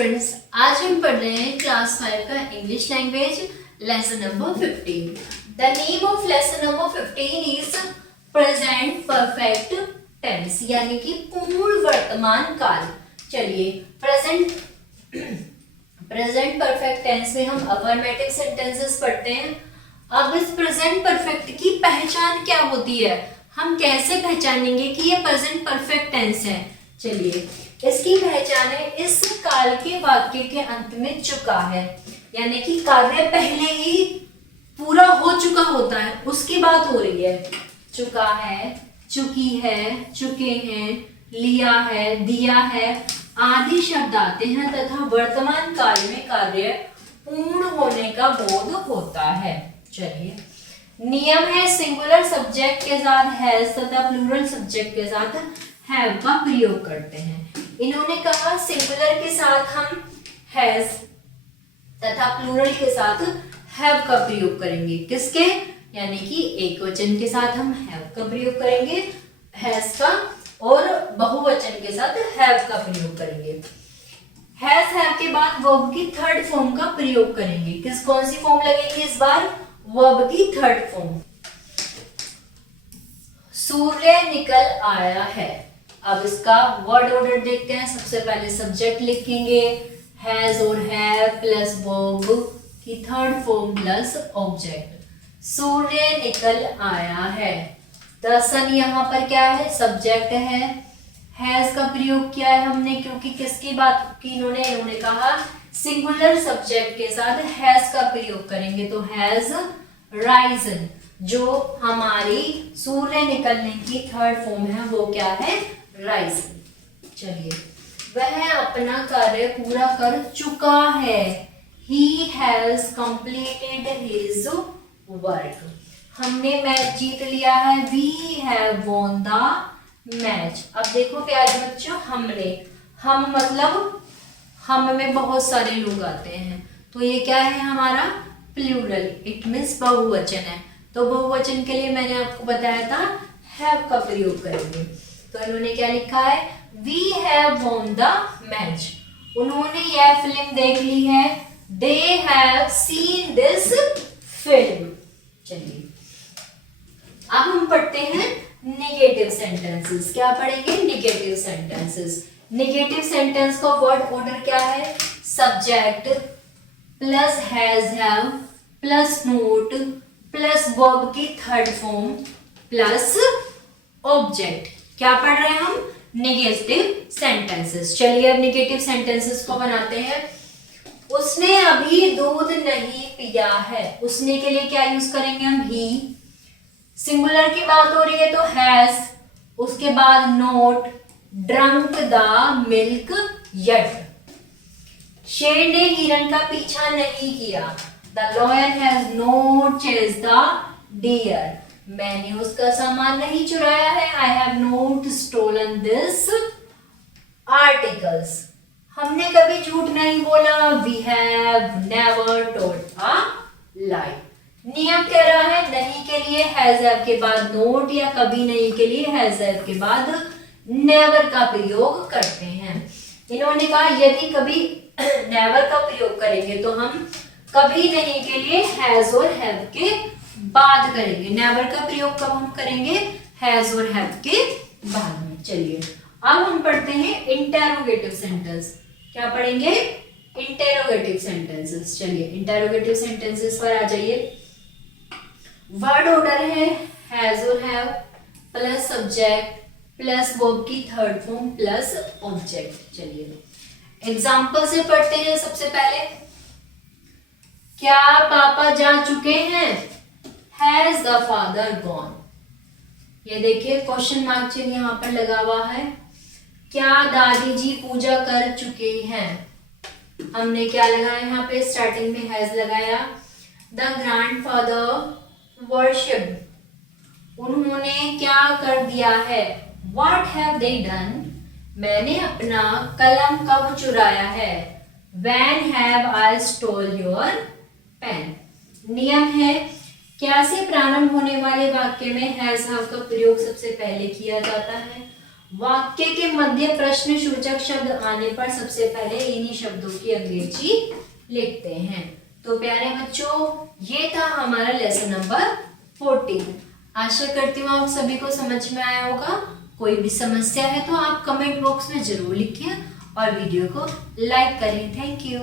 Students, आज हम पढ़ रहे हैं क्लास 5 का English language lesson number 15। The name of lesson number 15 is present perfect tense, यानी कि पूर्ण वर्तमान काल। चलिए प्रेजेंट परफेक्ट टेंस में हम अफर्मेटिव सेंटेंसेस पढ़ते हैं। अब इस प्रेजेंट परफेक्ट की पहचान क्या होती है, हम कैसे पहचानेंगे कि ये प्रेजेंट परफेक्ट टेंस है। चलिए, इसकी पहचान है इस काल के वाक्य के अंत में चुका है, यानी कि कार्य पहले ही पूरा हो चुका होता है, उसकी बात हो रही है। चुका है, चुकी है, चुके हैं, लिया है, दिया है आदि शब्द आते हैं तथा वर्तमान काल में कार्य पूर्ण होने का बोध होता है। चलिए, नियम है सिंगुलर सब्जेक्ट के साथ हैज तथा प्लूरल सब्जेक्ट के साथ हैव का प्रयोग करते हैं। इन्होंने कहा सिंगुलर के साथ हम हैज तथा प्लूरल के साथ हैव का प्रयोग करेंगे। किसके, यानी कि एक वचन के साथ हम हैव का प्रयोग करेंगे हैज का, और बहुवचन के साथ हैव का प्रयोग करेंगे। हैज हैव के बाद वर्ब की थर्ड फॉर्म का प्रयोग करेंगे। कौन सी फॉर्म लगेगी इस बार, वर्ब की थर्ड फॉर्म। सूर्य निकल आया है। अब इसका वर्ड ऑर्डर देखते हैं। सबसे पहले सब्जेक्ट लिखेंगे हैज और हैव प्लस वर्ब की थर्ड फॉर्म प्लस ऑब्जेक्ट। सूर्य निकल आया है। द सन यहाँ पर क्या है, सब्जेक्ट है। हैज का प्रयोग किया है हमने, क्योंकि किसकी बात की इन्होंने कहा सिंगुलर सब्जेक्ट के साथ हैज का प्रयोग करेंगे, तो हैज राइजन, जो हमारी सूर्य निकलने की थर्ड फॉर्म है वो क्या है, राइजन। चलिए, वह अपना कार्य पूरा कर चुका है। He has completed his work. हमने मैच जीत लिया है। We have won the match. अब देखो प्यारे बच्चों, हमने, हम मतलब हम में बहुत सारे लोग आते हैं, तो ये क्या है हमारा प्लूरल, इट मीन्स बहुवचन है। तो बहुवचन के लिए मैंने आपको बताया था हैव का प्रयोग करेंगे। तो इन्होंने क्या लिखा है, we have won the match. उन्होंने यह फिल्म देख ली है। They have seen this film. चलिए, अब हम पढ़ते हैं नेगेटिव सेंटेंसेस। क्या पढ़ेंगे, नेगेटिव सेंटेंसेस। नेगेटिव सेंटेंस का वर्ड ऑर्डर क्या है, subject plus has have plus not plus verb की थर्ड फॉर्म प्लस ऑब्जेक्ट। क्या पढ़ रहे हैं हम, नेगेटिव सेंटेंसेस। चलिए, अब नेगेटिव सेंटेंसेस को बनाते हैं। उसने अभी दूध नहीं पिया है। उसने के लिए क्या यूज करेंगे हम, ही। सिंगुलर की बात हो रही है तो हैज, उसके बाद not, drunk the milk yet. शेर ने हिरन का पीछा नहीं किया। The lion has not chased the deer. मैंने उसका सामान नहीं चुराया है। I have not stolen this articles. हमने कभी झूठ नहीं बोला। We have never told a lie. नियम कह रहा है नहीं के लिए हैज हैव के बाद नोट, या कभी नहीं के लिए हैज हैव के बाद नेवर का प्रयोग करते हैं। इन्होंने कहा यदि कभी नेवर का प्रयोग करेंगे तो हम कभी नहीं के लिए हैज और हैव के बाद करेंगे। नेवर का प्रयोग कब हम करेंगे, हैज और हैव के बाद में। चलिए, अब हम पढ़ते हैं इंटेरोगेटिव सेंटेंस। क्या पढ़ेंगे, इंटेरोगेटिव सेंटेंसेस। चलिए, इंटेरोगेटिव सेंटेंसेस पर आ जाइए। वर्ड ऑर्डर है हैज और have plus subject plus verb की थर्ड फॉर्म प्लस ऑब्जेक्ट। चलिए, एग्जाम्पल से पढ़ते हैं। सबसे पहले, क्या पापा जा चुके हैं, हैज द फादर गॉन। ये देखिए क्वेश्चन मार्क चिन्ह यहाँ पर लगा हुआ है। क्या दादी जी पूजा कर चुके हैं, हमने क्या लगाया यहाँ पे, स्टार्टिंग में हैज लगाया। The grandfather worshipped. उन्होंने क्या कर दिया है, व्हाट हैव दे डन। मैंने अपना कलम कब चुराया है, when have I stole your pen. नियम है क्या से प्रारंभ होने वाले वाक्य में हैज हैव का प्रयोग सबसे पहले किया जाता है, वाक्य के मध्य प्रश्न सूचक शब्द आने पर सबसे पहले इन्हीं शब्दों की अंग्रेजी लिखते हैं। तो प्यारे बच्चों, ये था हमारा लेसन नंबर 14। आशा करती हूँ आप सभी को समझ में आया होगा। कोई भी समस्या है तो आप कमेंट बॉक्स में जरूर लिखें और वीडियो को लाइक करें। Thank you.